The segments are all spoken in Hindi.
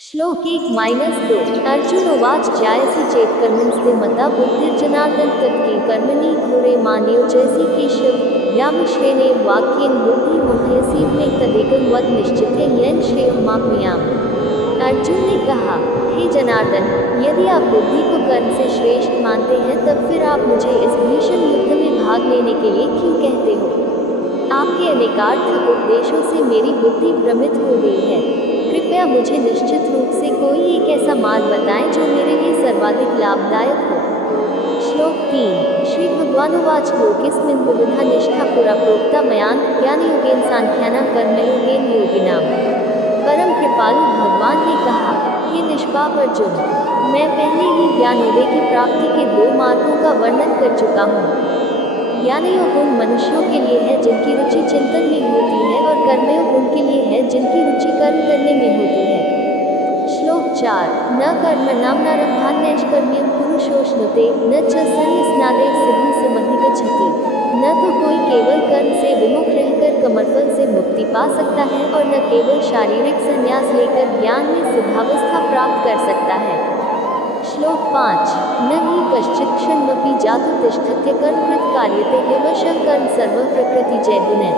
श्लोक 1-2 अर्जुन उवाच जायसी चेत्कर्मणस्ते मता बुद्धिर्जनार्दन तत्के कर्मणि घोरे मान्योजयसि केशव व्यामिश्रेणे वाक्येन बुद्धिमोहयसि मे तदेकं वद निश्चिते येन श्रेयोमाप्नुयाम्। अर्जुन ने कहा, हे जनार्दन, यदि आप बुद्धि को कर्म से श्रेष्ठ मानते हैं तब फिर आप मुझे इस भीषण युद्ध में भाग लेने के लिए क्यों कहते हो? आपके अनेकार्थक उपदेशों से मेरी बुद्धि भ्रमित हो गई है। कृपया मुझे निश्चित रूप से कोई एक ऐसा मार्ग बताएं जो मेरे लिए सर्वाधिक लाभदायक हो। श्लोक 3 श्री भगवानुवाच लोकेस्मिन् बहुधा निष्ठा पुरा प्रोक्ता मयान् ज्ञानयोगेन सांख्यानां कर्मयोगेन योगिनाम्। परम कृपालु भगवान ने कहा, हे निष्पाप अर्जुन, मैं पहले ही ज्ञानोदय की प्राप्ति के 2 मार्गों का वर्णन कर चुका हूँ। ज्ञानयोग उन मनुष्यों के लिए है जिनकी रुचि चिंतन में होती है और कर्मयोग उनके लिए है जिनकी रुचि कर्म करने में होती है। श्लोक 4 न कर्मणां नारम्भान्नैष्कर्म्यं पुरुषोऽश्नुते न च सन्न्यसनादेव सिद्धिसमधिगच्छति। न तो कोई केवल कर्म से विमुख रहकर कमलफल से मुक्ति पा सकता है और न केवल शारीरिक संन्यास लेकर ज्ञान में सिद्धावस्था प्राप्त कर सकता है। श्लोक 5 न हि कश्चित् क्षणमपि जातु तिष्ठत्य कर्मकृत कार्यते ह्यवशः कर्म सर्वः प्रकृतिजैर्गुणैः।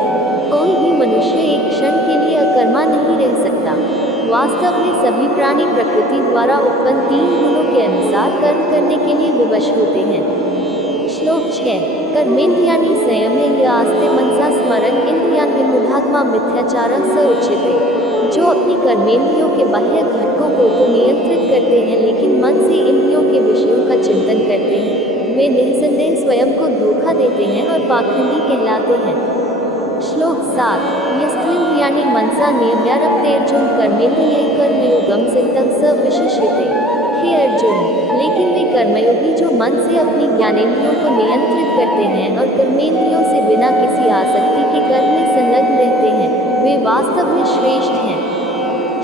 कोई भी मनुष्य एक क्षण के लिए अकर्मा नहीं रह सकता। वास्तव में सभी प्राणी प्रकृति द्वारा उत्पन्न 3 गुणों के अनुसार कर्म करने के लिए विवश होते हैं। श्लोक 6 कर्मेन्द्रियाणि संयम्य आस्ते मनसा स्मरन् इन्द्रियान् विमूढात्मा मिथ्याचारः स उच्यते। जो अपनी कर्मेंद्रियों के बाह्य घटकों को तो नियंत्रित करते हैं लेकिन मन से इंद्रियों के विषयों का चिंतन करते हैं, वे निःसंदेह स्वयं को धोखा देते हैं और पाखंडी कहलाते हैं। श्लोक 7 यस्त्विन्द्रियाणि मनसा नियम्यारभतेऽर्जुन कर्मेन्द्रियैः कर्मयोगं सिद्धं स विशिष्यते। हे अर्जुन, लेकिन वे कर्मयोगी जो मन से अपनी ज्ञानेंद्रियों को नियंत्रित करते हैं और कर्मेंद्रियों से बिना किसी आसक्ति के कर्म में संलग्न रहते हैं, वे वास्तव में श्रेष्ठ हैं।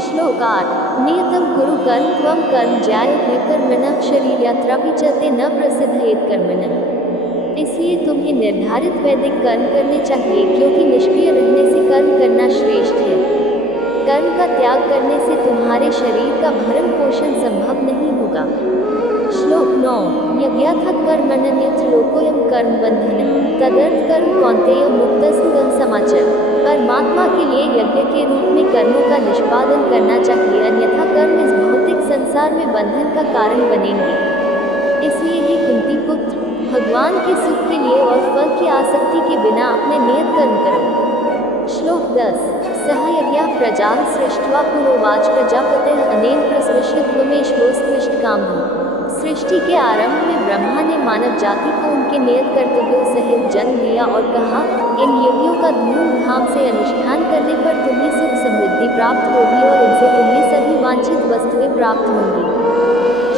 श्लोक 8 नियतं कुरु कर्म त्वं कर्म ज्यायो कर्मणः शरीरयात्रापि च ते न प्रसिद्धयेत् कर्मणः। इसलिए तुम्हें निर्धारित वैदिक कर्म करने चाहिए क्योंकि निष्क्रिय रहने से कर्म करना श्रेष्ठ है। कर्म का त्याग करने से तुम्हारे शरीर का भरण पोषण संभव नहीं होगा। श्लोक 9 यज्ञार्थात् कर्मण्यन्यत्र लोकोऽयं कर्म बन्धनः तदर्थ कर्म कौन्तेय मुक्तस्त्वं समाचर। परमात्मा के लिए यज्ञ के रूप में कर्मों का निष्पादन करना चाहिए, अन्यथा कर्म इस भौतिक संसार में बंधन का कारण बनेंगे। इसलिए हे कुंती पुत्र, भगवान के सुख के लिए और फल की आसक्ति के बिना अपने नियत कर्म करो। श्लोक 10 सह यज्ञा प्रजाः सृष्ट्वा पुरोवाच प्रजापतेः अनेन प्रस्पृश्यत्वमेष्वोत्कृष्टकामः। सृष्टि के आरंभ में ब्रह्मा ने मानव जाति को उनके नियत कर्तव्यों सहित जन्म दिया और कहा, इन यज्ञों का धूमधाम से अनुष्ठान करने पर तुम्हें सुख समृद्धि प्राप्त होगी और इनसे तुम्हें सभी वांछित वस्तुएं प्राप्त होंगी।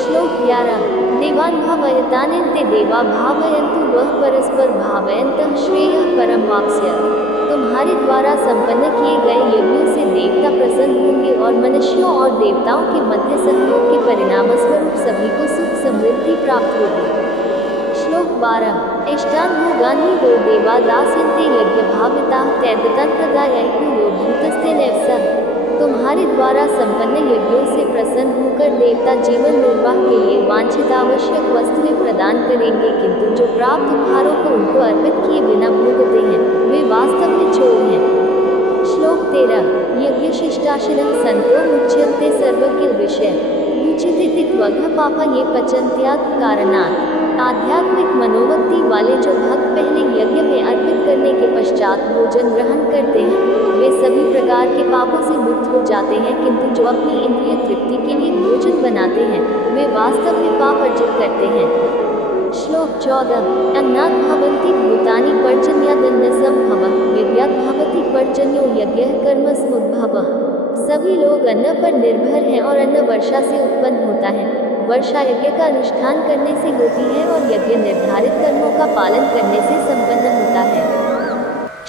श्लोक 11 देवान् भावयतानेते देवा भावयन्तु वः परस्पर भावयन्तः श्रेयः परं वाप्स्यत्। तुम्हारे द्वारा संपन्न किए गए यज्ञों से देवता प्रसन्न होंगे और मनुष्यों और देवताओं के मध्य सहयोग के परिणामस्वरूप सभी को सुख समृद्धि प्राप्त होगी। श्लोक 12 इष्टान् भोगान् वो देवा दास्यन्ते यज्ञ भाविताः तैर्दतान् प्रदायैः यो भूतस्तेनैव सह। तुम्हारे द्वारा संपन्न यज्ञों से प्रसन्न होकर देवता जीवन निर्वाह के लिए वांछित आवश्यक वस्तुएं प्रदान करेंगे, किंतु जो प्राप्त उपहारों को उनको अर्पित किए बिना भोगते हैं, वे वास्तव में चोर हैं। श्लोक 13 यज्ञशिष्टाशिनः सन्तो मुच्यन्ते सर्वकिल विषयः युज्यते त्वघ् पापा ये पचन्त्यात् कारणात्। आध्यात्मिक मनोवृत्ति वाले जो भक्त पहले यज्ञ में अर्पित करने के पश्चात भोजन ग्रहण करते हैं, वे सभी प्रकार के पापों से मुक्त हो जाते हैं, किंतु जो अपनी इंद्रिय तृप्ति के लिए भोजन बनाते हैं, वे वास्तव में पाप अर्जित करते हैं। श्लोक 14 अन्नात् भवन्ति भूतानि पर्जन्यादन्नसम्भवः विद्यात् भवति पर्जन्यो यज्ञः कर्मसमुद्भवः। सभी लोग अन्न पर निर्भर हैं और अन्न वर्षा से उत्पन्न होता है। वर्षा यज्ञ का अनुष्ठान करने से होती है और यज्ञ निर्धारित कर्मों का पालन करने से संपन्न होता है।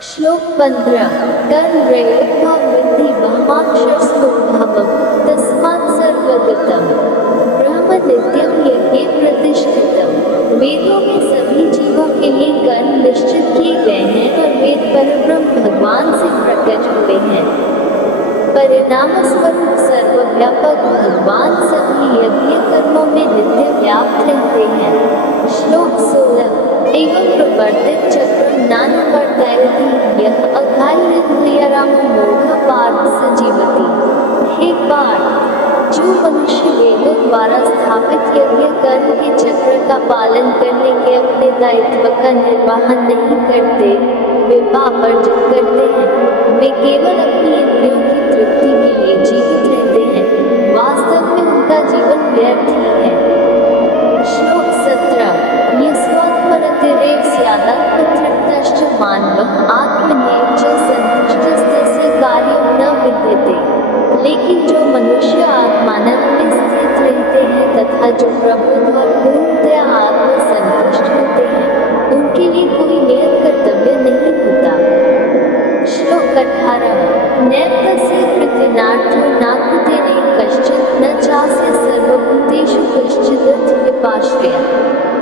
श्लोक 15 कर्मरयोद्भव विद्धि ब्रह्माक्षरसमुद्भवम् तस्मात् सर्वगतं ब्रह्म नित्यं यज्ञे प्रतिष्ठितम्। वेदों में सभी जीवों के लिए कर्म निश्चित किए गए हैं और वेद परब्रह्म भगवान से प्रकट हुए हैं। परिणामस्वरूप सर्व सर्वव्यापक भगवान सभी यज्ञ कर्मों में नित्य व्याप्त रहते हैं। श्लोक 16 एवं प्रवर्तित चक्रम नानुवर्तयति यः अघायुरिन्द्रियारामो मोघ पार्थ स जीवति। हे पार्थ, जो मनुष्य वेदों द्वारा स्थापित यज्ञ कर्म के चक्र का पालन करने के अपने दायित्व का निर्वहन नहीं करते, वे पाप अर्जित करते हैं। वे केवल अपनी इंद्रियों की तृप्ति के लिए जीवित रहते हैं। वास्तव में उनका जीवन व्यर्थ ही है। श्लोक 17 यस्मात्परतिरेव स्यादात्मतृप्तश्च मानवः आत्मनेव च सन्तुष्टस्तस्य कार्यं न विद्यते। लेकिन जो मनुष्य आत्मानंद में स्थित रहते हैं तथा जो प्रबुद्ध और पूर्णतया आत्मसंतुष्ट होते हैं, उनके लिए कोई नियत कर्तव्य नहीं होता। श्लोक 18 नैतस्य कृतिनार्थो नाकृतेने कश्चित् न चास्य सर्वभूतेषु कश्चिदथ विपाश्रयः।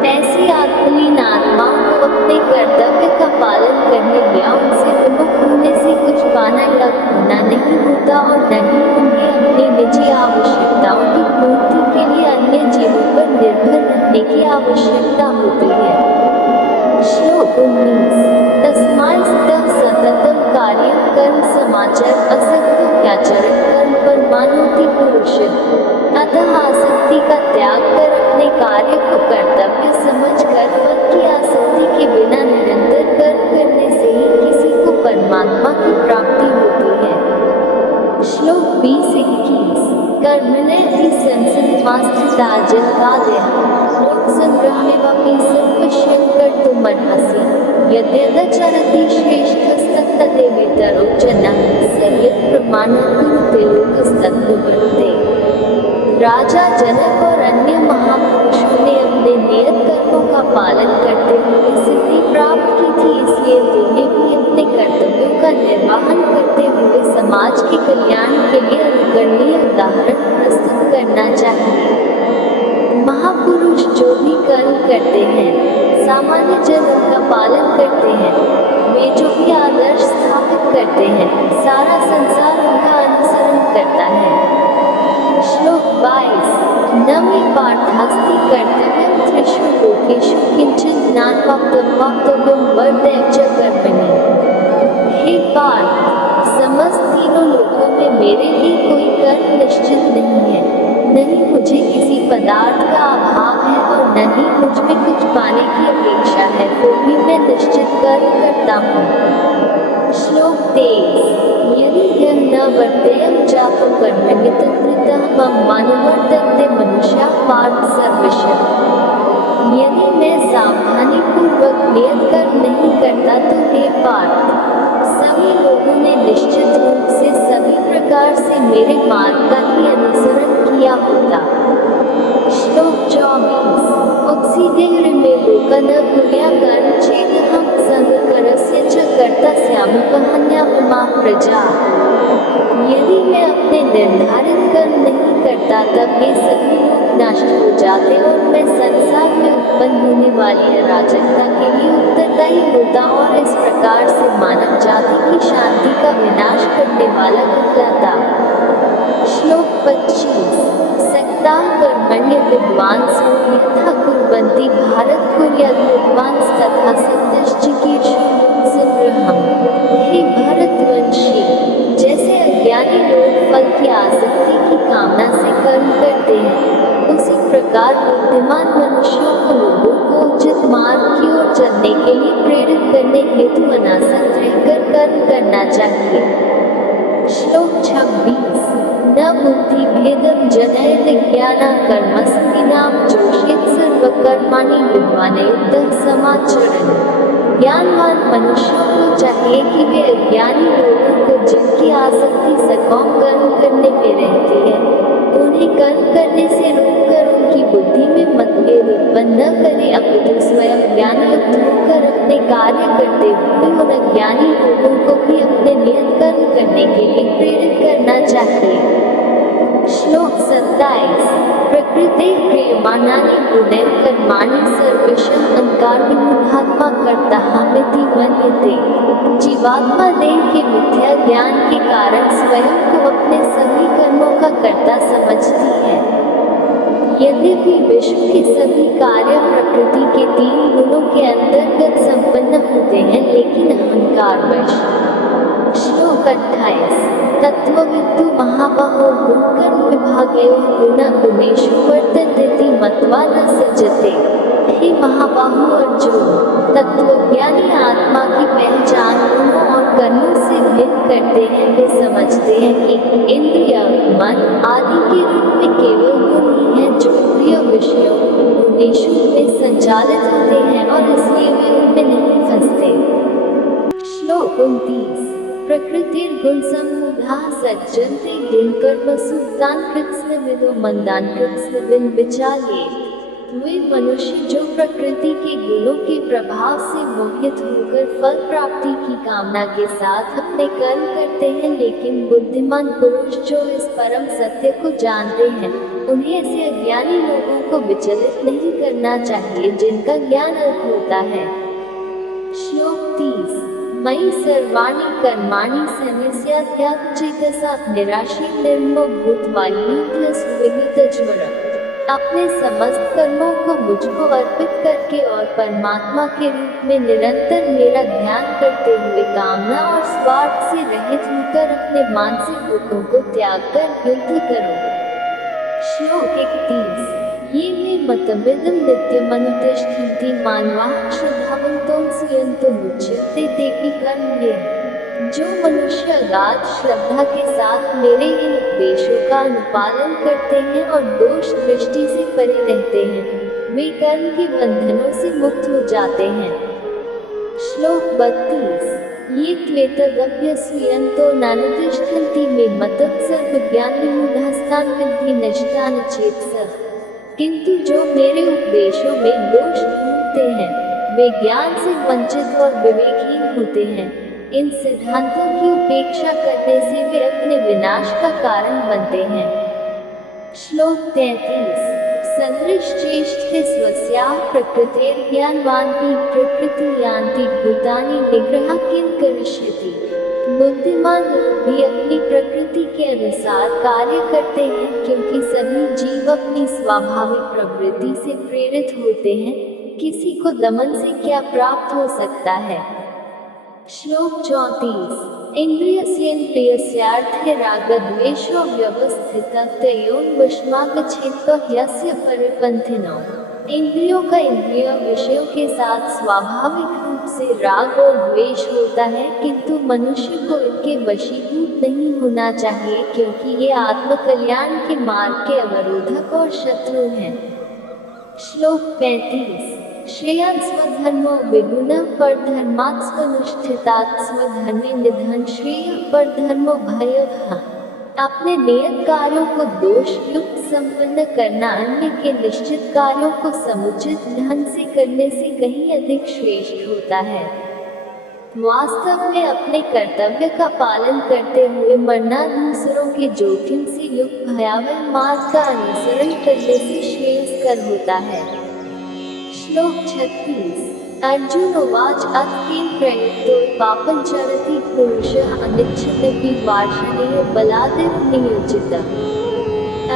ऐसी आत्मलीन आत्माओं को अपने कर्तव्य का पालन करने या उनसे विमुख होने से कुछ पाना या खोना नहीं होता और न ही उन्हें अपनी निजी आवश्यकताओं की पूर्ति के लिए अन्य जीवों पर निर्भर रहने की आवश्यकता होती है। श्लोक 19 तस्मात्स्तः सततं कार्यं कर्म समाचर असक्तोऽप्याचरन् कर्म परमानोति पुरुषः। अतः आसक्ति का त्याग कर अपने कार्य को कर्तव्य समझकर फल की आसक्ति के बिना निरंतर कर्म करने से ही किसी को परमात्मा की प्राप्ति होती है। श्लोक 20-21 कर्मण्येति संसन्नमास्थिता जन्मादयः लोकसंग्रहेऽपि सर्वस्यं कर्तुमर्हसि यद्यदचरति श्रेष्ठस्तत्तदेवेतरो जनः स यत्प्रमाणं कुरुते लोकस्तत्प्रवृत्ते। राजा जनक और अन्य महापुरुषों ने अपने नियत कर्मों का पालन करते हुए सिद्धि प्राप्त की थी, इसलिए तुम्हें भी अपने कर्तव्यों का निर्वहन करते हुए समाज के कल्याण के लिए अनुकरणीय उदाहरण प्रस्तुत करना चाहिए। महापुरुष जो भी कर्म करते हैं, सामान्य जन उनका पालन करते हैं। वे जो भी आदर्श स्थापित करते हैं, सारा संसार उनका अनुसरण करता है। श्लोक 22 न मे पार्थास्ति कर्तव्यं त्रिषु लोकेषु किंचित् नान्वाप्तव्यं वर्तयेत् च कर्मणि। हे पार्थ, समस्त तीनों लोकों में मेरे लिए कोई कर्म निश्चित नहीं है। नहीं मुझे किसी पदार्थ का अभाव है और न ही मुझ में कुछ पाने की अपेक्षा है, तो भी मैं निश्चित कर्म करता हूँ। श्लोक 23 यदि यह न वर्तेयं जातो कर्मण्येतत् कृतः मानुवर्तन्ते मनुष्याः पार्थ सर्वशः। यदि मैं सावधानी पूर्वक नियत कर्म नहीं करता तो हे पार्थ, सभी लोगों ने निश्चित रूप से सभी प्रकार से मेरे मार्ग का ही अनुसरण किया होता। श्लोक 24 उत्सीदेह मे लोका न कुर्या कर्म चेदहं संगकरस्य च कर्ता स्यामि वहन्यामि मा प्रजा। यदि मैं अपने निर्धारित कर्म नहीं करता तब ये सभी लोग नष्ट हो जाते और मैं संसार में उत्पन्न होने वाली अराजकता के लिए उत्तरदायी होता और इस प्रकार से मानव जाति की शांति का विनाश करने वाला कहलाता। श्लोक 25 सक्ताः कर्मण्य विद्वांसो यथा कुर्वन्ति भारत कुर्यात् विद्वांस्तथा सत्यश्चिकीर्षुः संग्रहम्। हे भरतवंशी, जैसे अज्ञानी लोग फल की आसक्ति की कामना से कर्म करते हैं, उसी प्रकार बुद्धिमान मनुष्यों को लोगों को उचित मार्ग की ओर चलने के लिए प्रेरित करने हेतु अनासक्त रहकर कर्म करना चाहिए। श्लोक 26 न बुद्धि भेदं जनयति ज्ञानं कर्मस्ति नाम जोषयेत् सर्वकर्माणि विद्वानयुक्तः समाचरन्। ज्ञानवान मनुष्यों को चाहिए कि वे अज्ञानी लोगों को जिनकी आसक्ति सकाम कर्म करने में रहती है, उन्हें कर्म करने से रोककर उनकी बुद्धि में मतभेद उत्पन्न न करें, अपितु स्वयं ज्ञानयुक्त होकर अपने कार्य करते हुए उन अज्ञानी लोगों को भी अपने नियत कर्म करने के लिए प्रेरित करना चाहिए। श्लोक 27 प्रकृते क्रियमाणानि गुणैः कर्माणि सर्वेषां अहंकारविमूढात्मा कर्ताहमिति मन्यते। जीवात्मा देह के मिथ्या ज्ञान के कारण स्वयं को अपने सभी कर्मों का कर्ता समझती है। यद्यपि विश्व के सभी कार्य प्रकृति के 3 गुणों के अंतर्गत संपन्न होते हैं, लेकिन अहंकारवश। श्लोक 28। तत्त्ववित्तु महाबाहो गुणकर्म विभागयोः गुणा गुणेषु वर्तन्ते मत्वा न सज्जते। हे महाबाहो अर्जुन, तत्वज्ञानी आत्मा की पहचान गुणों और कर्मों से भिन्न करते हैं। वे समझते हैं कि इंद्रिय, मन आदि के रूप में केवल गुण ही हैं जो प्रिय विषयों गुणेषु में संचालित होते हैं और इसलिए वे उनमें नहीं फंसते। श्लोक 29। प्रकृतिर्गुण समूढ़ाः सज्जन्ते गुणकर्मसु तान् कृत्स्नविदो मन्दान् कृत्स्नविन् विचाल्येत। वे मनुष्य जो प्रकृति के गुणों के प्रभाव से मोहित होकर फल प्राप्ति की कामना के साथ अपने कर्म करते हैं, लेकिन बुद्धिमान पुरुष जो इस परम सत्य को जानते हैं, उन्हें ऐसे अज्ञानी लोगों को विचलित नहीं करना चाहिए जिनका ज्ञान अल्प होता है। श्लोक 30। मयि सर्वाणि कर्माणि सन्न्यस्य त्यागचेतसा निराशी निर्ममो भूत्वा युद्धस्विगतज्वरः। अपने समस्त कर्मों को मुझको अर्पित करके और परमात्मा के रूप में निरंतर मेरा ध्यान करते हुए कामना और स्वार्थ से रहित होकर अपने मानसिक दुखों को त्याग कर युद्ध करो। श्लोक 31। ये मे मतमिदं नित्यमनुतिष्ठन्ति मानवाः श्रद्धावन्तो सूयन्तो मुच्यन्ते तेऽपि कर्मण्येन। जो मनुष्य अगाध श्रद्धा के साथ मेरे इन उपदेशों का अनुपालन करते हैं और दोष दृष्टि से परे रहते हैं, वे कर्म के बंधनों से मुक्त हो जाते हैं। श्लोक 32। ये त्वेतदप्यसूयन्तो नानुतिष्ठन्ति मे मतः सर्वज्ञानविमूढास्तान् विद्धि नष्टान् चेतसः। किंतु जो मेरे उपदेशों में दोष ढूंढते हैं, वे ज्ञान से वंचित और विवेकहीन होते हैं। इन सिद्धांतों की उपेक्षा करने से वे अपने विनाश का कारण बनते हैं। श्लोक 33। सदृश्चेष्टे स्वस्याः प्रकृतेर्ज्ञानवान् प्रकृति यान्ति भूतानि निग्रहः किं करिष्यति। बुद्धिमान लोग भी अपनी प्रकृति के अनुसार कार्य करते हैं, क्योंकि सभी जीव अपनी स्वाभाविक प्रवृत्ति से प्रेरित होते हैं। किसी को दमन से क्या प्राप्त हो सकता है। श्लोक 34। इन्द्रियस्येन्द्रियस्यार्थे रागद्वेषो व्यवस्थितः तयोर्वशमागच्छेत् ह्यस्य परिपन्थिनः। इंद्रियों का इंद्रिय विषयों के साथ स्वाभाविक रूप से राग और द्वेष होता है, किंतु मनुष्य को इनके वशीभूत नहीं होना चाहिए, क्योंकि ये आत्मकल्याण के मार्ग के अवरोधक और शत्रु हैं। श्लोक 35। श्रेयान् स्वधर्मो विगुणः परधर्मात् स्वनुष्ठितात् स्वधर्मे निधनं श्रेयः परधर्मो भयावहः। अपने नियत कार्यों को दोष युक्त संपन्न करना अन्य के निश्चित कार्यों को समुचित ढंग से करने से कहीं अधिक श्रेष्ठ होता है। वास्तव में अपने कर्तव्य का पालन करते हुए मरना दूसरों के जोखिम से युक्त भयावह मार्ग का अनुसरण करने से श्रेयस्कर होता है। श्लोक 36। अर्जुन उवाच अत्किं प्रयुक्तो पापं चरति पुरुषः अनिच्छन्नपि वार्ष्णेय बलादेव नियोजितः।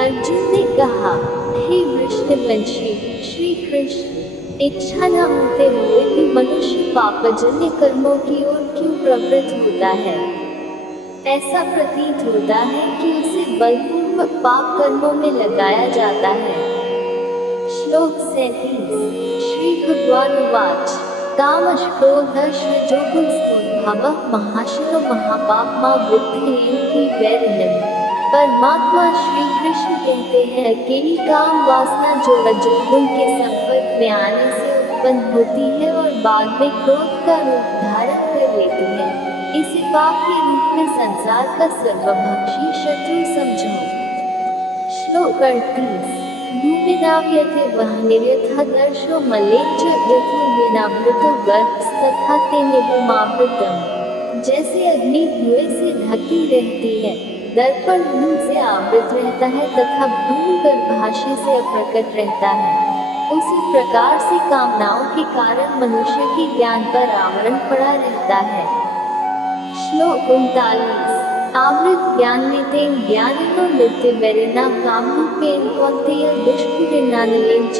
अर्जुन ने कहा, हे वृषणवंशी श्री कृष्ण, इच्छा न होते हुए भी मनुष्य पापजन्य कर्मों की ओर क्यों प्रवृत्त होता है। ऐसा प्रतीत होता है कि उसे बलपूर्वक पाप कर्मों में लगाया जाता है। श्लोक 37। श्री भगवान उवाच कामश क्रोधश रजोगुणस्तोद्भवः महाशनो महापाप्मा वृद्धि वैरिणम्। परमात्मा श्री कृष्ण कहते हैं, अकेली काम वासना जो रजोगुण के संपर्क में आने से उत्पन्न होती है और बाद में क्रोध का रूप धारण कर लेती है, इसे पाप के रूप में संसार का सर्वभक्षी शत्रु समझो। श्लोक 38। भूमिनाव्यते वह्निर्यथा दर्शो मलेच्च यथोर्विनावृतो गर्भस्तथा तेनेवमावृतम्। जैसे अग्नि धुएं से ढकी रहती है, दर्पण धूल से आवृत रहता है तथा भूगर्भाशय से अप्रकट रहता है, उसी प्रकार से कामनाओं के कारण मनुष्य के ज्ञान पर आवरण पड़ा रहता है। श्लोक 39। आवृत ज्ञान में तेन ज्ञानिनो नित्य वैरिणा कामरूपेण कौन्तेय दुष्पूरिणानिलेन च।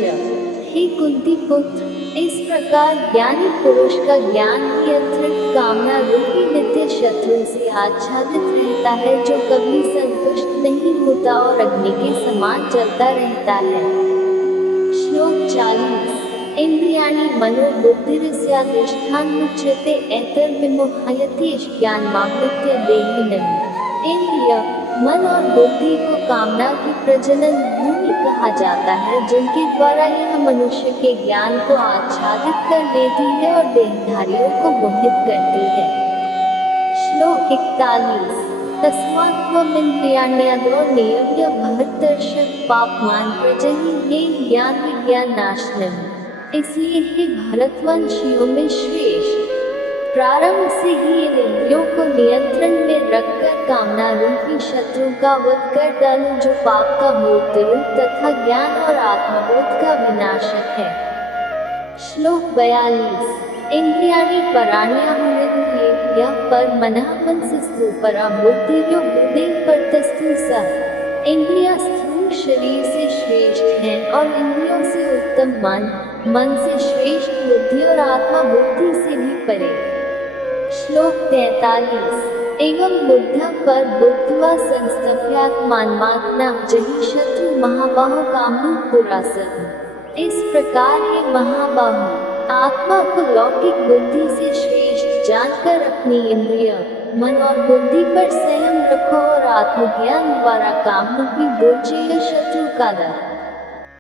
हे कुंती पुत्र, इस प्रकार ज्ञानी पुरुष का ज्ञान भी अतिरिक्त कामना रूपी नित्य शत्रु से आच्छादित रहता है, जो कभी संतुष्ट नहीं होता और अग्नि के समान जलता रहता है। श्लोक 40। इंद्रियाणि मनोबुद्धिरस्याधिष्ठानमुच्यते एतद्विमोहयति ज्ञानमावृत्य देहिनम्। इंद्रिय, मन और बुद्धि को कामना की प्रजनन भूमि कहा जाता है, जिनके द्वारा यह मनुष्य के ज्ञान को आच्छादित कर लेती है और देहधारियों को मोहित करती है। श्लोक 41। तस्मात्त्वमिन्द्रियाण्यादौ नियम्य भरतर्षभ पापमान प्रजहि ये ज्ञान विज्ञान नाशनम्। इसलिए हे भरतवंशियों में श्रेष्ठ, प्रारंभ से ही इन इंद्रियों को नियंत्रण में रखकर कामना रूपी शत्रु का वध कर डालो, जो पाप का मूर्ति रूप तथा ज्ञान और आत्मबोध का विनाशक है। श्लोक 42। इंद्रियाणि पराण्याहुरिन्द्रियेभ्यः परमनः मनसस्तु परा बुद्धिर्यो बुद्धेः परतस्तु सः। इंद्रियां स्थूल शरीर से श्रेष्ठ हैं और इंद्रियों से उत्तम मन से श्रेष्ठ बुद्धि और आत्मा बुद्धि से भी परे। श्लोक 43। एवं बुद्धा पर बुद्ध्वा संस्तभ्यात्मानमात्मना जहि शत्रु महाबाहो कामरूप पुरासत्। इस प्रकार हे महाबाहो, आत्मा को लौकिक बुद्धि से श्रेष्ठ जानकर अपनी इंद्रिय, मन और बुद्धि पर संयम रखो और आत्मज्ञान द्वारा कामरूपी दुर्जय शत्रु का दर्द